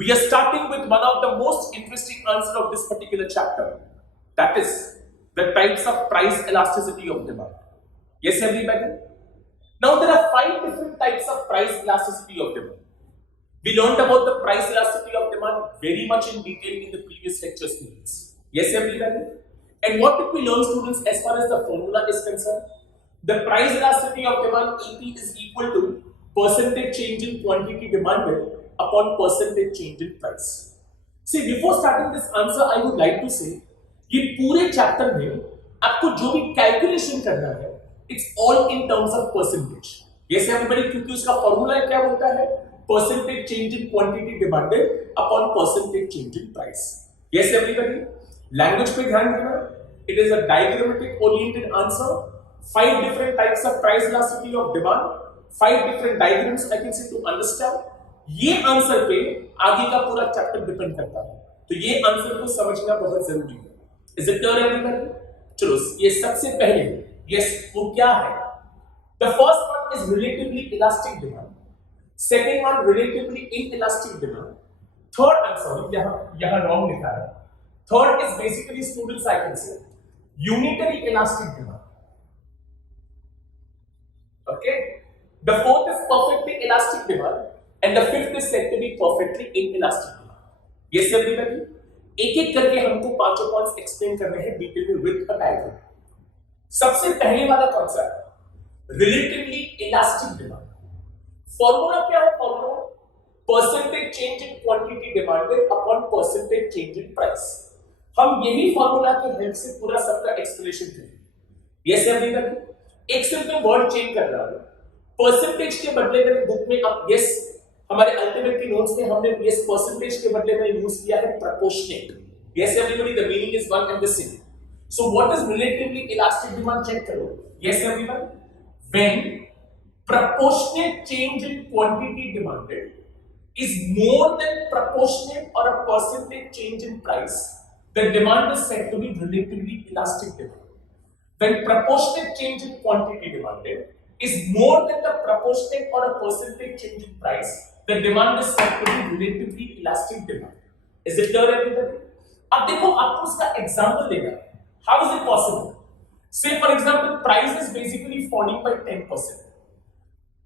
We are starting with one of the most interesting answer of this particular chapter. That is the types of price elasticity of demand. Yes, everybody? Now there are 5 different types of price elasticity of demand. We learned about the price elasticity of demand very much in detail in the previous lecture, students. Yes, everybody? And what did we learn, students, as far as the formula is concerned? The price elasticity of demand EP is equal to percentage change in quantity demanded upon percentage change in price. See, before starting this answer, I would like to say, ये पूरे chapter में आपको जो भी calculation करना है, it's all in terms of percentage. Yes, everybody, क्योंकि उसका फॉर्मूला क्या बोलता है? Percentage change in quantity demanded upon percentage change in price. Yes, everybody. Language पे ध्यान देना. It is a diagrammatic oriented answer. 5 different types of price elasticity of demand. 5 different diagrams I can say to understand. ये answer पे आगे का पूरा chapter depend करता है, तो ये आंसर को समझना बहुत जरूरी है. Is it clear everybody? चलो, ये सबसे पहले यस वो क्या है? The first one is relatively elastic demand, second one relatively inelastic demand, third I am sorry यहां रॉन्ग लिखा है. Third is basically students I can से unitary elastic demand. Okay, the fourth is perfectly elastic demand and the fifth is said to be perfectly inelastic. Yes, everybody? एक-एक करके हमको पांचों points explain करने हैं डिटेल में विद अ डायग्राम. सबसे पहले वाला कौन सा है? Relatively elastic demand. फॉर्मूला क्या है? Formula percentage change in quantity demanded upon percentage change in price. हम यही फॉर्मूला की हेल्प से पूरा सबका एक्सप्लेनेशन करेंगे. Yes, everybody? एक सिर्फ मैं वर्ड चेंज कर रहा हूं. परसेंटेज के बदले में बुक में अब यस हमारे अल्टीमेट की नोट्स में हमने यस परसेंटेज के बदले में यूज किया है proportionate. Yes, everybody, the meaning is one and the same. So what is relatively elastic demand? Check करो. Yes, everybody, when proportionate change in quantity demanded is more than proportionate or a percentage change in price, the demand is said to be relatively elastic demand. When proportionate change in quantity demanded is more than the proportionate or a percentage change in price, the demand is said to be relatively elastic demand. Is it clear, everybody? अब देखो, आपको इसका example देना. How is it possible? Say for example, price is basically falling by 10%.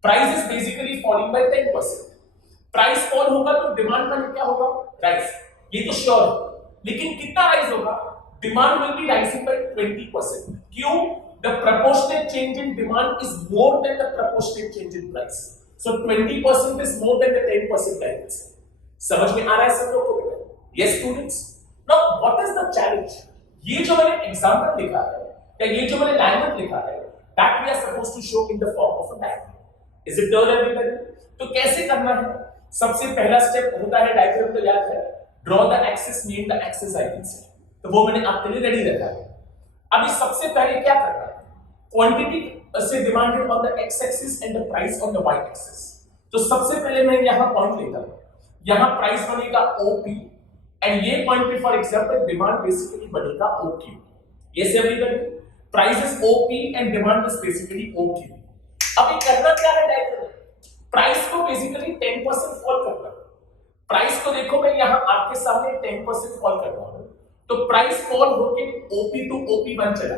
Price is basically falling by 10%. Price fall होगा तो demand का क्या होगा? राइज. ये तो श्योर है. लेकिन कितना राइज होगा? Demand will be rising bye 20%. क्यों? The proportionate change in demand is more than the proportionate change in price. So 20% is more than the 10% guidance. समझ में आ रहा है सब लोग को बेटा? Yes, students. Now what is the challenge? ये जो मैंने एग्जांपल लिखा है या ये जो मैंने लैंग्वेज लिखा है, that we are supposed to show in the form of a diagram. Is it clear, everybody? तो कैसे करना है? सबसे पहला स्टेप होता है, डायग्राम तो याद है, draw the axis, name the axis I can से. तो वो मैंने आपके लिए रेडी रखा है. अभी सबसे पहले क्या करना है? क्वांटिटी से demanded on the X axis and the price on the Y axis. तो सबसे पहले मैं यहां पॉइंट लेता हूं. यहां प्राइस बनेगा ओपी एंड ये पॉइंट पे फॉर एग्जांपल डिमांड बेसिकली बनेगा OQ. Yes, everybody, price is OP and demand is basically OQ. अभी करना क्या है डायग्राम? प्राइस को बेसिकली 10% फॉल करना. प्राइस को देखो, मैं यहां आपके सामने 10% फॉल कर रहा हूं, तो प्राइस फॉल होके ओपी टू ओपी1 चला.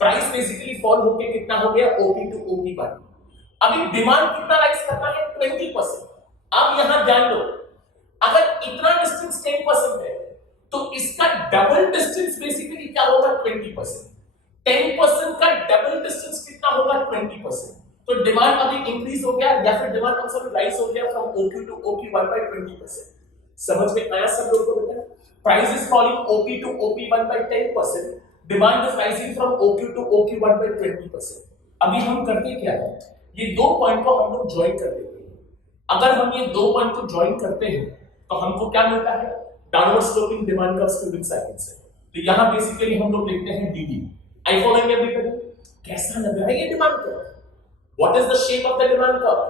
प्राइस बेसिकली फॉल होके कितना हो गया? ओपी टू ओपी1. अभी डिमांड कितना राइज करना है? 20%. अब यहां ध्यान दो, अगर इतना डिस्टेंस 10% है तो इसका डबल डिस्टेंस बेसिकली क्या होगा? 20%. 10% का डबल डिस्टेंस कितना होगा? 20%. तो डिमांड अभी इंक्रीज हो गया या फिर डिमांड आंसर राइज हो गया from OQ to OQ1 by 20%. समझ में आया सब लोगों को बेटा? Price is falling OP to OP1 by 10%, demand is rising from OQ to OQ1 by 20%. अभी हम करते क्या है? ये दो पॉइंट को हम लोग ज्वाइन कर देते हैं. अगर हम ये दो पॉइंट को ज्वाइन करते हैं तो हमको क्या मिलता है? Downward sloping demand curve students I can से. तो यहां बेसिकली हम लोग लिखते हैं DD. आई फॉलोइंग एवरीबॉडी? कैसा लग रहा है ये demand curve? What is the shape of the demand curve?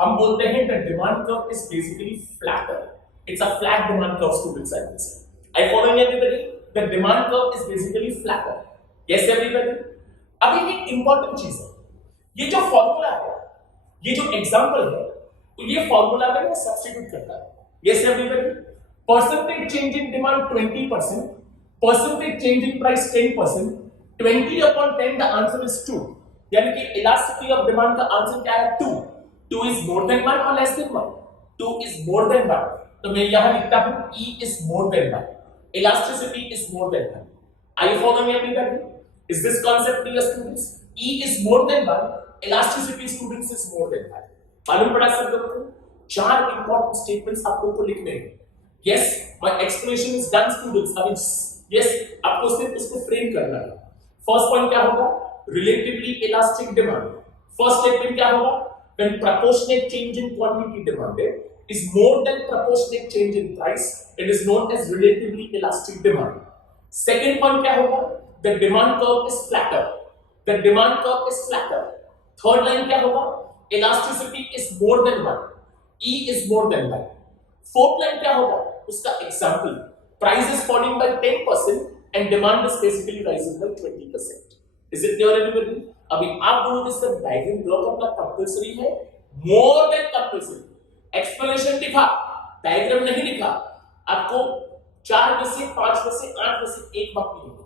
हम बोलते हैं the demand curve is basically flatter. It's a flat demand curve, students, I can say. Are you following everybody? The demand curve is basically flatter. Yes, everybody? अभी एक important चीज है, ये जो formula है, ये जो एग्जांपल है, तो ये फॉर्मूला में मैं सब्स्टिट्यूट करता हूं. Yes everybody. Percentage change in demand 20%, percentage change in price 10%, 20 upon 10 the answer is 2. यानी कि elasticity of demand का आंसर क्या है 2. 2 is more than 1 or less than 1? 2 is more than 1. तो मैं यहां लिखता हूं E is more than 1. Elasticity is more than 1. Are you following everybody? Is this concept clear students? E is more than 1. Elasticity students is more than 1. मालूम पड़ा सब लोगों को? 4 important statements आपको को लिखने हैं. Yes, my explanation is done students. I mean, yes, आपको सिर्फ उसको फ्रेम करना है. First point क्या होगा? Relatively elastic demand. First statement क्या होगा? When proportionate change in quantity demanded is more than proportionate change in price, it is known as relatively elastic demand. Second point क्या होगा? The demand curve is flatter. The demand curve is flatter. Third line क्या होगा? Elasticity is more than 1. E is more than 1. Fourth line क्या होगा? उसका example. Price is falling by 10% and demand is basically rising by 20%. Is it clear everybody? अभी आप दोनों के साथ डायग्राम ड्रॉ करना कंपल्सरी है, more than compulsory. Explanation लिखा, डायग्राम नहीं लिखा. आपको 4 में से 5 में से 8 में से 1 मार्क मिलेगा.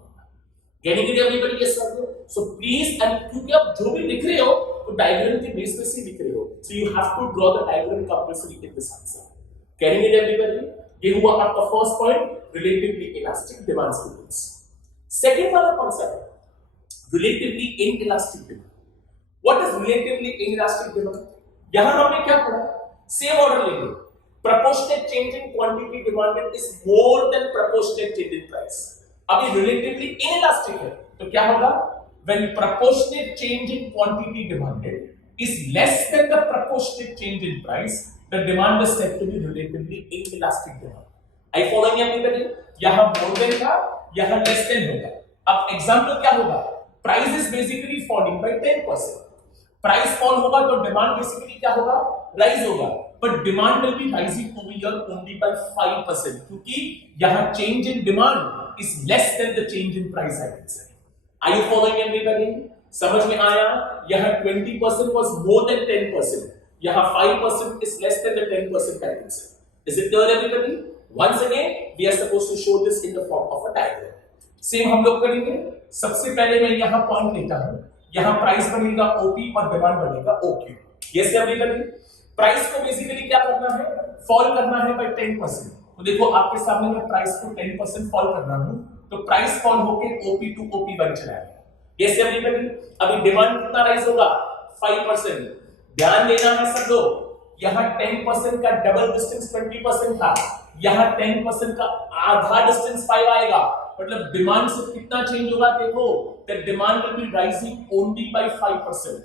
Getting it everybody? Yes sir. So please, and क्योंकि आप जो भी लिख रहे हो तो डायग्राम के बेस पे से लिख रहे हो. So you have to draw the diagram compulsory in this answer. Getting it everybody? ये हुआ आपका first point, relatively elastic demand students. Second वाला concept, relatively inelastic demand. What is relatively inelastic demand? यहाँ हमने क्या पढ़ा? Same order लेंगे. Proportionate change in quantity demanded is more than proportionate change in price. अभी relatively inelastic है, तो क्या होगा? When proportionate change in quantity demanded is less than the proportionate change in price, the demand is said to be relatively inelastic demand. Are you following everybody? यहाँ more than था, यहाँ less than होगा. अब example क्या होगा? Price is basically falling by 10%. Price fall होगा तो demand basically क्या होगा? Rise होगा. But demand will be rising over here only by 5% क्योंकि यहाँ change in demand is less than the change in price I can say. Are you following everybody? समझ में आया? यहाँ 20% was more than 10%. यहाँ 5% is less than the 10% I can say. Is it clear everybody? Once again, we are supposed to show this in the form of a diagram. Same हम लोग करेंगे. सबसे पहले मैं यहाँ पॉइंट लेता हूँ. यहाँ प्राइस बनेगा OP और डिमांड बनेगा OQ. Yes everybody? प्राइस को बेसिकली क्या करना है? फॉल करना है by 10%. तो देखो आपके सामने मैं प्राइस को 10% फॉल कर रहा हूँ. तो प्राइस फॉल होके OP to OP बन चला है. Yes everybody? अभी डिमांड कितना राइज होगा? 5%. ध्यान देना है सब लोग. यहाँ 10% का डबल डिस्टेंस 20% था. यहाँ 10% का आधा डिस्टेंस 5 आएगा. मतलब डिमांड से कितना चेंज होगा देखो. The demand will be rising only by 5%.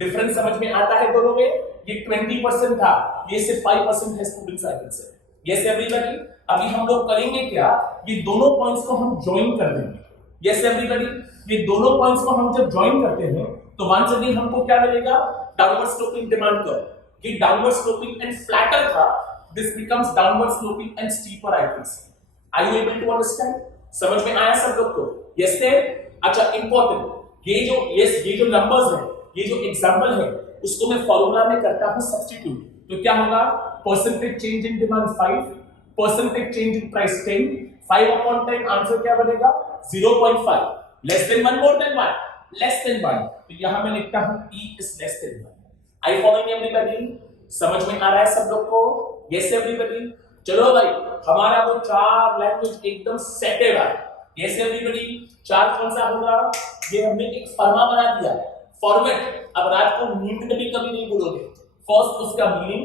Difference समझ में आता है दोनों में? ये 20% था, ये सिर्फ 5% है स्टूडेंट्स आई कैन से. Yes everybody? अभी हम लोग करेंगे क्या? ये दोनों पॉइंट्स को हम ज्वाइन कर देंगे. Yes everybody? ये दोनों पॉइंट्स को हम जब ज्वाइन करते हैं तो वंस अगेन हमको क्या मिलेगा? Downward sloping demand curve. ये डाउनवर्ड स्लोपिंग एंड फ्लैटर था. This becomes downward sloping and steeper I can say. Are you able to understand? समझ में आया सब लोग को? Yes sir. अच्छा इंपॉर्टेंट, ये जो नंबर्स हैं, ये जो एग्जांपल है, उसको मैं फॉर्मूला में करता हूं सब्स्टिट्यूट. तो क्या होगा? Percentage change in demand 5, percentage change in price 10, 5 upon 10 answer क्या बनेगा? 0.5. Less than 1, more than 1, less than 1. तो यहां मैं लिखता हूं E is less than 1. I following everybody? समझ में आ रहा है सब लोग को? Yes everybody? चलो भाई, हमारा वो 4 लैंग्वेज एकदम सेटेड है. Yes everybody? 4 कौन सा होगा? ये हमने एक फॉर्मा बना दिया, फॉर्मेट. अब रात को नींद में भी कभी नहीं भूलोगे. फर्स्ट उसका मीनिंग,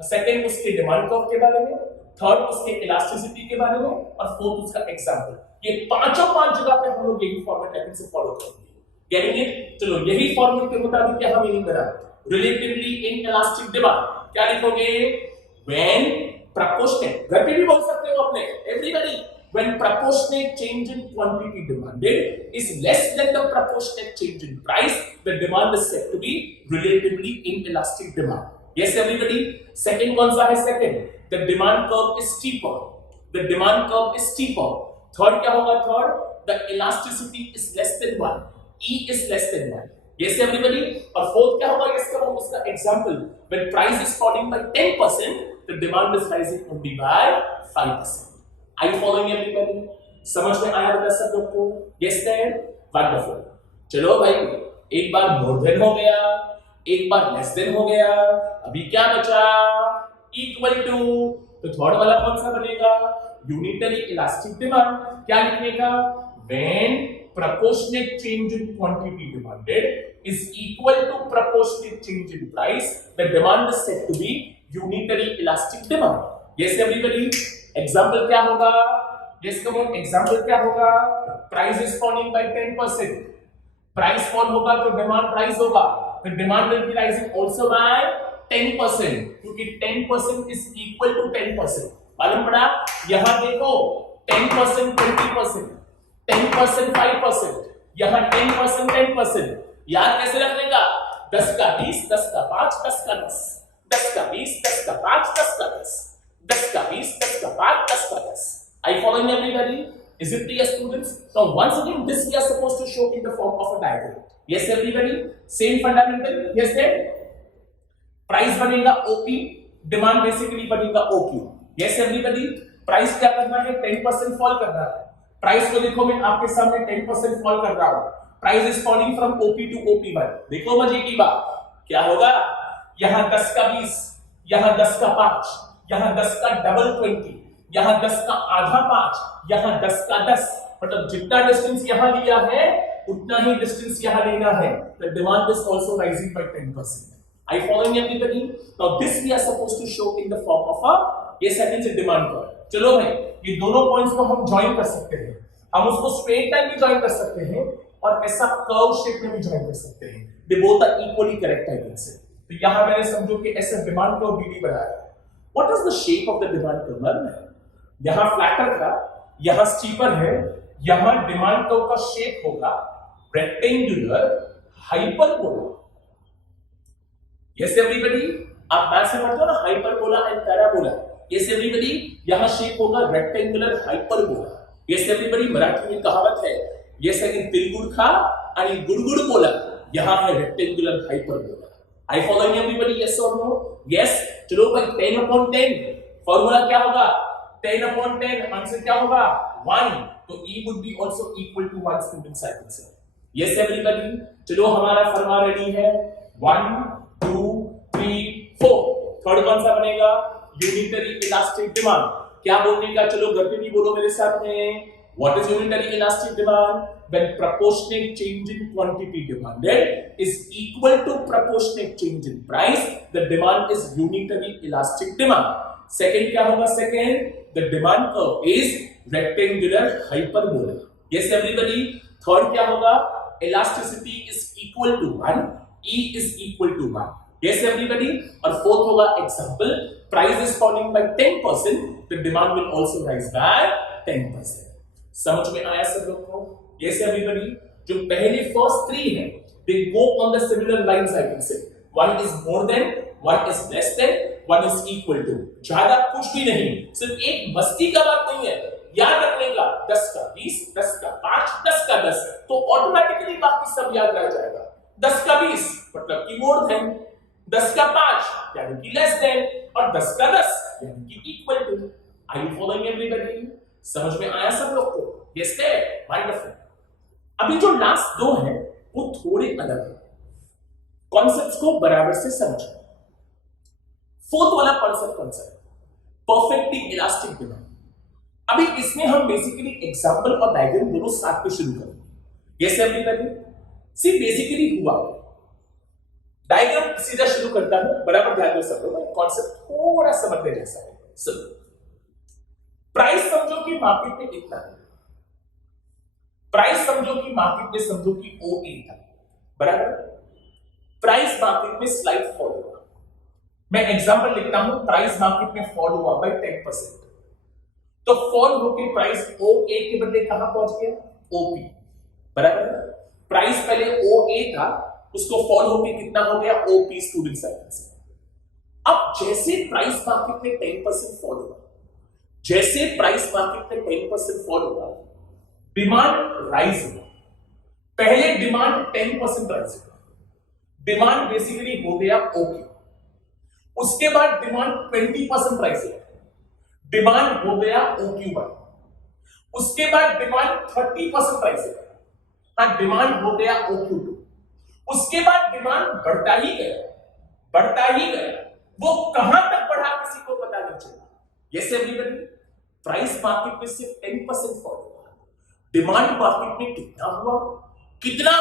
सेकंड उसके डिमांड कर्व के बारे में, थर्ड उसके इलास्टिसिटी के बारे में, और फोर्थ उसका एग्जांपल. ये पांचों 5 जगह पे हम लोग यही फॉर्मेट ऐसे से फॉलो करेंगे. Getting it? चलो यही फॉर्मेट के मुताबिक क्या मीनिंग बना? Relatively inelastic demand. क्या लिखोगे? व्हेन प्रोपोर्शनेट, घर पे भी बोल सकते हो अपने everybody. When proportionate change in quantity demanded is less than the proportionate change in price, the demand is said to be relatively inelastic demand. Yes, everybody? Second कौन सा है? Second, the demand curve is steeper. The demand curve is steeper. Third क्या होगा? Third, the elasticity is less than 1. E is less than 1. Yes, everybody? और fourth क्या होगा? इसका example. When price is falling by 10%, the demand is rising only by 5%. Are you following everybody? समझ में आया बेटा सब लोग को? Yes then? Wonderful. चलो भाई, एक बार more than हो गया, एक बार less than हो गया, अभी क्या बचा? Equal to. तो थर्ड वाला कौन सा बनेगा? Unitary elastic demand. क्या लिखने का? When proportionate change in quantity demanded is equal to proportionate change in price, the demand is said to be unitary elastic demand. Yes everybody? Example क्या होगा? Yes come on, example क्या होगा? Price is falling by 10%. Price fall होगा तो demand rise होगा. The demand will be rising also by 10%, क्योंकि 10% is equal to 10%. मालूम पड़ा? यहाँ देखो 10% 20%, 10% 5%, यहाँ 10% 10%. याद कैसे रखने का? 10 का 20, 10 का 5, 10 का 10, 10 का 20, 10 का 5, 10 का 10, 10 का 20, 10 का 5, 10 का 10. Are you following everybody? Is it clear, students? Now once again this we are supposed to show in the form of a diagram. Yes everybody? Same fundamental. Yes then? Price बनेगा OP, demand basically बनेगा OQ. Yes everybody? Price क्या करना है? 10% fall करना है. Price को देखो मैं आपके सामने 10% fall कर रहा हूँ. Price is falling from OP to OP1. देखो मजे की बात. क्या होगा? यहाँ 10 का 20, यहाँ 10 का 5, यहाँ 10 का डबल 20, यहाँ 10 का आधा 5, यहाँ 10 का 10. मतलब जितना डिस्टेंस यहाँ लिया है उतना ही डिस्टेंस यहाँ लेना है. The demand is also rising by 10%. Are you following everybody? Now this we are supposed to show in the form of a yes that means a demand curve. चलो भाई, ये दोनों पॉइंट्स को हम ज्वाइन कर सकते हैं. हम उसको स्ट्रेट लाइन भी ज्वाइन कर सकते हैं और ऐसा कर्व शेप में भी ज्वाइन कर सकते हैं. They both are equally correct I can say. तो यहाँ मैंने समझो कि ऐसा डिमांड कर्व BD बनाया. What is the shape of the demand curve? यहाँ फ्लैटर था, यहाँ स्टीपर है, यहाँ डिमांड कर्व का शेप होगा रेक्टेंगुलर हाइपरबोला. Yes everybody? आप मैथ से पढ़ते हो ना hyperbola and parabola. Yes everybody? यहाँ शेप होगा rectangular hyperbola. Yes everybody? Marathi में कहावत है यस है कि तिलगुड़ खा आणि गुड़गुड़ बोला. यहाँ है रेक्टेंगुलर हाइपरबोला. आई फॉलोइंग एवरीबॉडी? यस और नो? यस. चलो भाई 10/10 फॉर्मूला क्या होगा? 10/10 आंसर क्या होगा? 1. तो E would be also equal to 1 students I can say. Yes everybody? चलो हमारा फॉर्मूला रेडी है. 1 2 3 4. थर्ड कौन सा बनेगा? Unitary elastic demand. क्या बोलने का? चलो घर पे भी बोलो मेरे साथ में. What is unitary elastic demand? When proportionate change in quantity demanded is equal to proportionate change in price, the demand is unitary elastic demand. Second क्या होगा? Second, the demand curve is rectangular hyperbola. Yes everybody? Third क्या होगा? Elasticity is equal to 1, E is equal to 1. Yes everybody? और fourth होगा example, price is falling by 10%, the demand will also rise by 10%. समझ में आया सब लोग को? Yes everybody? जो पहले first three हैं, they go on the similar lines I can say. One is more than, one is less than, one is equal to. ज्यादा कुछ भी नहीं, सिर्फ एक मस्ती का बात नहीं है. याद रखने का 10 का 20, 10 का 5, 10 का 10 तो ऑटोमेटिकली बाकी सब याद रह जाएगा. 10 का 20 मतलब कि मोर देन, 10 का 5 यानी कि लेस देन और 10 का 10 यानी कि equal to. Are you following everybody? समझ में आया सब लोग को? Yes sir, wonderful. अभी जो लास्ट दो हैं वो थोड़े अलग हैं. कॉन्सेप्ट्स को बराबर से समझो. फोर्थ वाला कॉन्सेप्ट कौन सा है? Perfectly elastic demand. अभी इसमें हम बेसिकली एग्जांपल और डायग्राम दोनों साथ में शुरू करेंगे. Yes everybody? सी बेसिकली हुआ डायग्राम सीधा शुरू करता हूं, बराबर ध्यान दो सब लोग. कॉन्सेप्ट थोड़ा समझने जैसा है. सुनो, प्राइस समझो कि मार्केट में कितना है. प्राइस समझो कि मार्केट में समझो कि OA था, बराबर. प्राइस मार्केट में स्लाइड फॉल हुआ. मैं एग्जांपल लिखता हूं, प्राइस मार्केट में फॉल हुआ बाय 10%. तो फॉल होके प्राइस OA के बदले कहां पहुंच गया? OP, बराबर. प्राइस पहले OA था, उसको फॉल होके कितना हो गया? OP student service. अब जैसे प्राइस मार्केट में 10% फॉल हुआ, जैसे प्राइस मार्केट में 10% फॉल हुआ, डिमांड राइज हुआ. पहले डिमांड 10% राइज हुआ. डिमांड बेसिकली हो गया OQ. उसके बाद डिमांड 20% प्राइस है, डिमांड हो गया OQ1। उसके बाद डिमांड 30% प्राइस है, हाँ डिमांड हो गया OQ2। उसके बाद डिमांड बढ़ता ही गया, बढ़ता ही गया, वो कहां तक बढ़ा किसी को पता नहीं चला। यस एवरीबॉडी, प्राइस मार्केट में सिर्फ 10% फॉल हुआ, डिमांड मार्केट में कितना हुआ, कितना।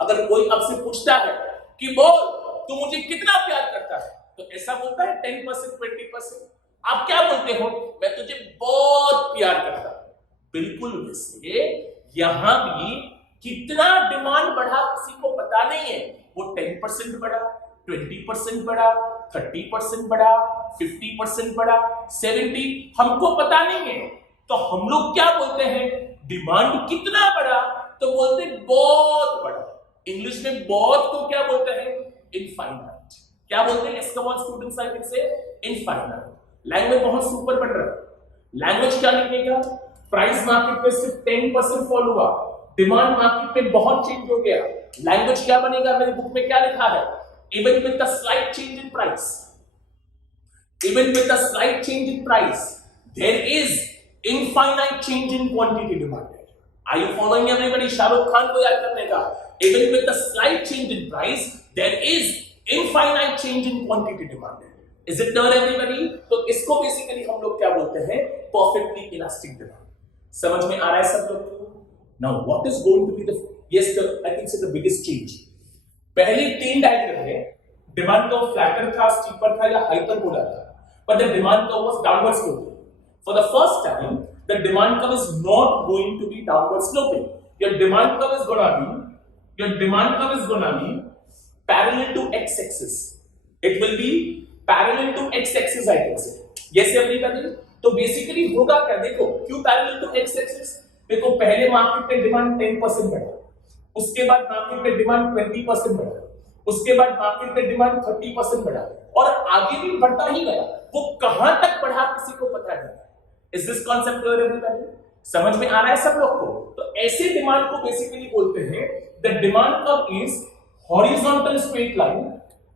अगर कोई आपसे पूछता है कि बोल तू मुझे कितना प्यार करता है, तो ऐसा बोलता है 10% 20%। आप क्या बोलते हो, मैं तुझे बहुत प्यार करता हूं। बिल्कुल वैसे यहां भी कितना डिमांड बढ़ा किसी को पता नहीं है, वो 10% बढ़ा, 20% बढ़ा, 30% बढ़ा, 50% बढ़ा, 70, हमको पता नहीं है। तो हम लोग क्या बोलते हैं, डिमांड कितना बढ़ा, तो बोलते बहुत बढ़ा। इंग्लिश में बहुत को क्या बोलते हैं, इनफाइनाइट। क्या बोलते हैं, इसका one students I can say infinite. Language बहुत सुपर बन रहा है। लैंग्वेज क्या लिखने का, प्राइस मार्केट में सिर्फ 10% फॉल हुआ, डिमांड मार्केट में बहुत चेंज हो गया। लैंग्वेज क्या बनेगा, मेरे बुक में क्या लिखा है, even with the slight change in price, even with a slight change in price, there is infinite change in quantity demanded. Are you following everybody? Shahrukh Khan को याद करने का, even with a slight change in price, there is infinite change in quantity demanded. Is it clear everybody? तो इसको basically हम लोग क्या बोलते हैं, perfectly elastic demand. समझ में आ रहा है सब लोग को? Now what is going to be the, yes, I think the biggest change. पहले तीन डायग्राम है, डिमांड कर्व फ्लैटर था, स्टीपर था या हाइपरबोला था, but the demand curve was downward sloping. For the first time, the demand curve is not going to be downward sloping. Your demand curve is gonna be parallel to x-axis. It will be parallel to x-axis, I can say. Yes, everybody. तो basically होगा क्या, देखो क्यों parallel to x-axis, देखो पहले market में demand 10% बढ़ा, उसके बाद मार्केट में डिमांड 20% बढ़ा, उसके बाद मार्केट में डिमांड 30% बढ़ा, और आगे भी बढ़ता ही गया। वो कहां तक बढ़ा किसी को पता नहीं। Is this concept clear everybody? समझ में आ रहा है सब लोग को? तो ऐसे डिमांड को बेसिकली बोलते हैं the demand curve is horizontal straight line,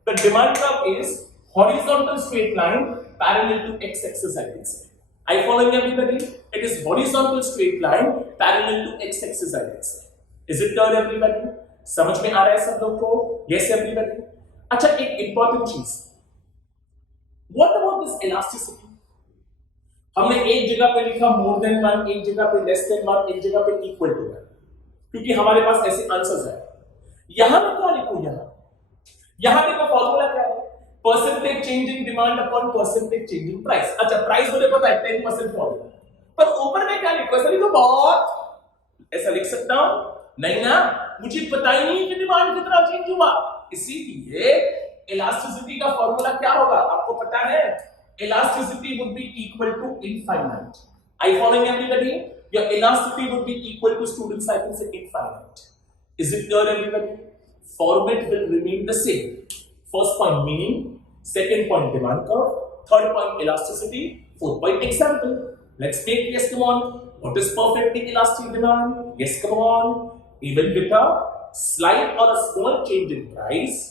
the demand curve is horizontal straight line parallel to X axis, I can say. Are you following everybody? It is horizontal straight line parallel to x-axis, I can say. Is it clear everybody? समझ में आ रहा है सब लोग को? Yes everybody. अच्छा, एक important चीज, what about this elasticity? हमने एक जगह पे लिखा more than 1, एक जगह पे less than 1, एक जगह पे equal to 1, क्योंकि हमारे पास ऐसे आंसर्स है। यहां मैं क्या लिखूं, यहां पे का फॉर्मूला क्या है, percentage change in demand upon percentage change in price. अच्छा, प्राइस मुझे पता है 10% फॉल, पर ऊपर में क्या लिखूं, ऐसा लिखो बहुत, ऐसा लिख सकता हूं नहीं ना, मुझे पता ही नहीं कि डिमांड कितना चेंज हुआ। इसीलिए इलास्टिसिटी का फॉर्मूला क्या होगा, आपको पता है, elasticity would be equal to infinite. I following everybody? Your elasticity would be equal to students, I can say infinite. Is it clear everybody? Format will remain the same. First point meaning, second point demand curve, third point elasticity, fourth point example. Let's take, yes, come on. What is perfectly elastic demand? Yes, come on. Even with a slight or a small change in price,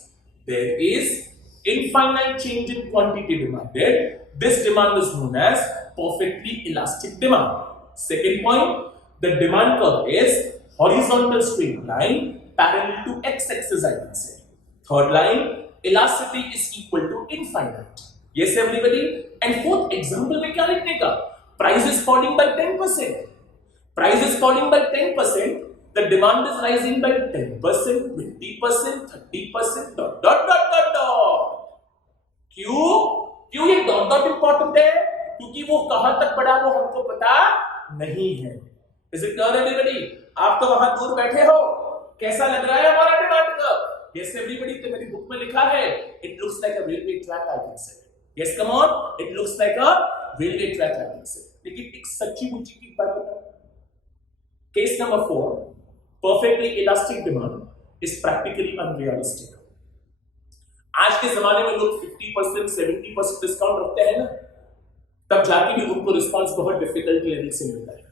there is infinite change in quantity demanded. This demand is known as perfectly elastic demand. Second point, the demand curve is horizontal straight line parallel to x-axis, I can say. Third line, elasticity is equal to infinite. Yes everybody? And fourth example में क्या लिखने का, price is falling by 10%, price is falling by 10%, the demand is rising by 10%, 20%, 30%, dot dot dot dot dot. क्यों ये dot dot important है, क्योंकि वो कहां तक बढ़ा वो हमको पता नहीं है। Is it clear everybody? आप तो वहां दूर बैठे हो, कैसा लग रहा है हमारा डिमांड कर्व? Yes everybody, तो मेरी बुक में लिखा है, it looks like a railway track, I can say. Yes come on, it looks like a railway track, I can say. लेकिन एक सच्ची मुच्ची की बात बताओ, case number 4, perfectly elastic demand is practically unrealistic. आज के जमाने में लोग 50%, 70% डिस्काउंट रखते हैं ना, तब जाके भी उनको रिस्पॉन्स बहुत डिफिकल्ट लेवल से मिलता है।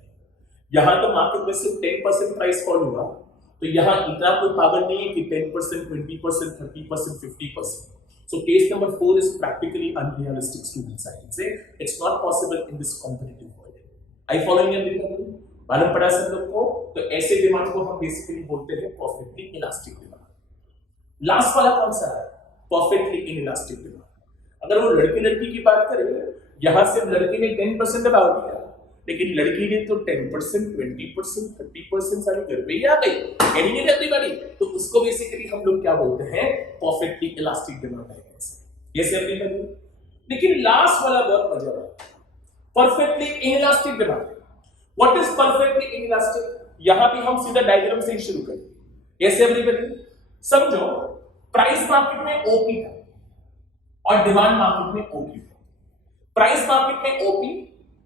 यहां तो मार्केट में सिर्फ 10% प्राइस फॉल हुआ, तो यहां इतना कोई पागल नहीं है कि 10%, 20%, 30%, 50%। So case number 4 is practically unrealistic, students. I can say it's not possible in this competitive world. Are you following everybody? मालूम पड़ा सब लोग को? तो ऐसे डिमांड को हम बेसिकली बोलते हैं परफेक्टली इलास्टिक डिमांड। लास्ट वाला कौन सा है? Perfectly inelastic demand. अगर वो लड़के लड़की की बात करें, यहां से लड़के ने 10% दबाव दिया, लेकिन लड़की ने तो 10%, 20%, 30% सारी घर पे ही आ गई, नहीं रहती बड़ी, तो उसको बेसिकली हम लोग क्या बोलते हैं? परफेक्टली इलास्टिक डिमांड है। ये सब नहीं। लेकिन लास्ट वाला बहुत मजा है, perfectly inelastic demand. What is perfectly inelastic? यहां भी हम सीधा डायग्राम से ही शुरू करेंगे। यस एवरीबॉडी, समझो प्राइस मार्केट में ओपी था और डिमांड मार्केट में ओपी था। प्राइस मार्केट में ओपी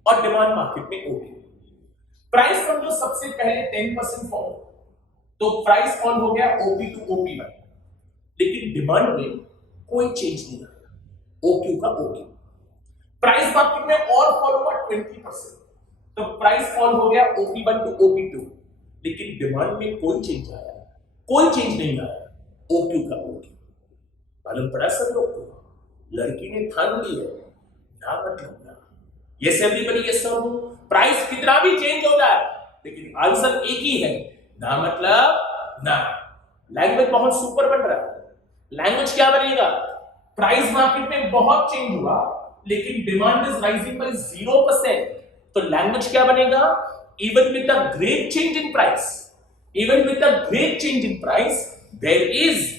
और डिमांड मार्केट में ओपी। प्राइस समझो सबसे पहले 10% फॉल, तो प्राइस फॉल हो गया ओपी टू ओपी वन, लेकिन डिमांड में कोई चेंज नहीं आया, ओक्यू का ओक्यू। प्राइस मार्केट में और फॉल हुआ 20%, तो प्राइस फॉल हो गया OP1 टू OP2, लेकिन डिमांड में कोई चेंज आया, कोई चेंज नहीं आया, OQ का OQ। मालूम पड़ा सब लोग को? लड़की ने ठान ली है, ना मतलब ना। Yes everybody, yes sir. Price कितना भी चेंज हो जाए, लेकिन आंसर एक ही है, ना मतलब ना। लैंग्वेज बहुत सुपर बन रहा है। लैंग्वेज क्या बनेगा? प्राइस मार्केट में बहुत चेंज हुआ, लेकिन डिमांड इज राइजिंग बाय 0%, तो लैंग्वेज क्या बनेगा? Even with a great change in price, even with a great change in price, there is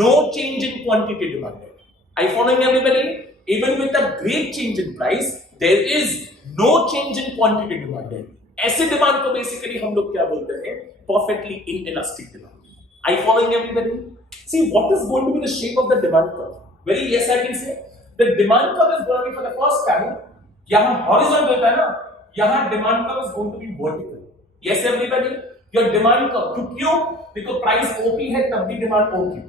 no change in quantity demanded. I following everybody? Even with a great change in price, there is no change in quantity demanded. ऐसे demand को basically हम लोग क्या बोलते हैं? Perfectly inelastic demand. I following everybody? See what is going to be the shape of the demand curve? Very yes, I can say the demand curve is going to be for the first time, यहाँ horizontal होता है ना, यहाँ demand curve is going to be vertical. Yes everybody, your demand curve क्यों? देखो price OP है तब भी demand OQ,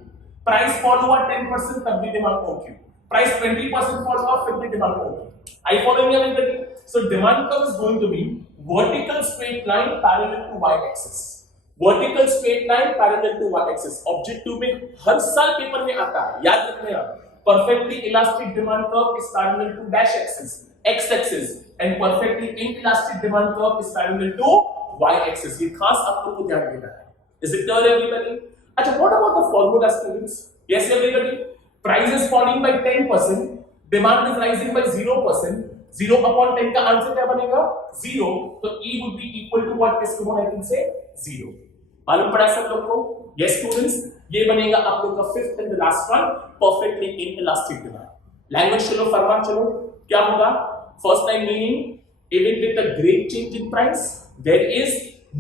price fall हुआ 10% तब भी demand OQ, price 20% fall हुआ फिर भी demand OQ. I following everybody? So demand curve is going to be vertical straight line parallel to y-axis. Vertical straight line parallel to Y axis. Objective में हर साल paper में आता है, याद रखना। Perfectly elastic demand curve is parallel to dash axis, X axis, and perfectly inelastic demand curve is parallel to Y axis. ये खास आप लोगों को ध्यान देना है। Is it clear everybody? अच्छा, what about the formula students? Yes everybody, price is falling by 10%, demand is rising bye 0%, 0 upon 10 का आंसर क्या बनेगा? 0, तो E would be equal to what is common? I can say 0। मालूम पड़ा सब लोग को? Yes students, ये बनेगा आप लोग का fifth and last one, perfectly inelastic demand. Language चलो, फॉर्मूला चलो, क्या होगा? First time meaning, even with a great change in price, there is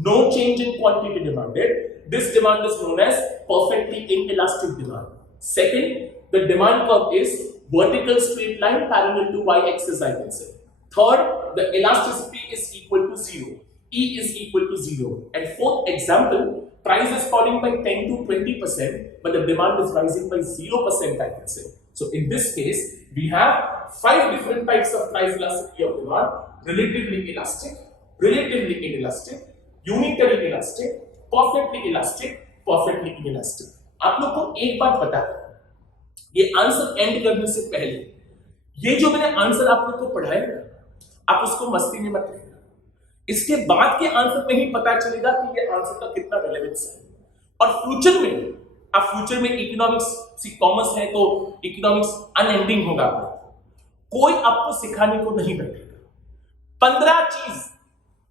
no change in quantity demanded. This demand is known as perfectly inelastic demand. Second, the demand curve is vertical straight line parallel to y-axis, I can say. Third, the elasticity is equal to 0. E is equal to 0. And fourth example, price is falling by 10 to 20%, but the demand is rising by 0%, I can say. So in this case, we have 5 different types of price elasticity of demand: relatively elastic, relatively inelastic, unitary elastic, perfectly elastic, perfectly inelastic. आप लोग को एक बात बता दूं, ये answer and करने से पहले ये जो मैंने आंसर आप लोग को पढ़ाया ना, आप उसको मस्ती में मत लेना। इसके बाद के आंसर में ही पता चलेगा कि ये आंसर का कितना रेलेवेंस है। और फ्यूचर में इकोनॉमिक्स कॉमर्स है तो इकोनॉमिक्स अनएंडिंग होगा। कोई आपको सिखाने को नहीं बैठेगा।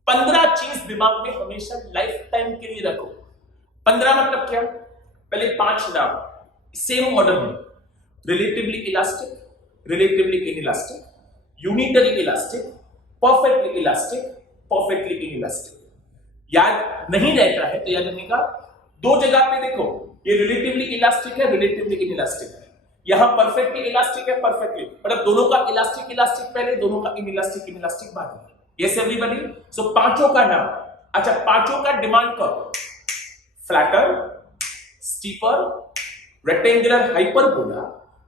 15 चीज दिमाग में हमेशा लाइफ टाइम के लिए रखो। 15 मतलब क्या? पहले 5 नाम सेम ऑर्डर में: relatively elastic, relatively inelastic, unitary elastic, perfectly elastic, perfectly inelastic. याद नहीं रहता है तो याद रखने का, 2 जगह पे देखो, ये रिलेटिवली इलास्टिक है, रिलेटिवली इनइलास्टिक है। यहां परफेक्टली इलास्टिक है, परफेक्टली, मतलब दोनों का इलास्टिक पहले, दोनों का इनइलास्टिक बाद में। Yes everybody? सो पांचों का नाम। अच्छा, पांचों का demand curve: flatter, steeper, rectangular hyperbola,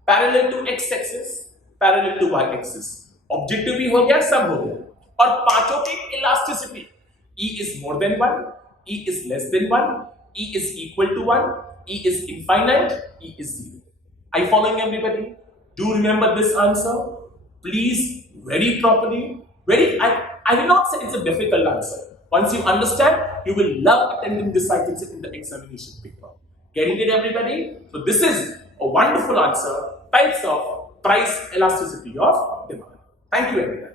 parallel to X axis, parallel to Y axis. Objective भी हो गया, सब हो गया। और पांचों की elasticity: E is more than 1, E is less than 1, E is equal to 1, E is infinite, E is 0। Are you following everybody? Do remember this answer. Please, very properly. I will not say it's a difficult answer. Once you understand, you will love attending this, I can say, in the examination paper. Getting it, everybody? So this is a wonderful answer. Types of price elasticity of demand. Thank you, everybody.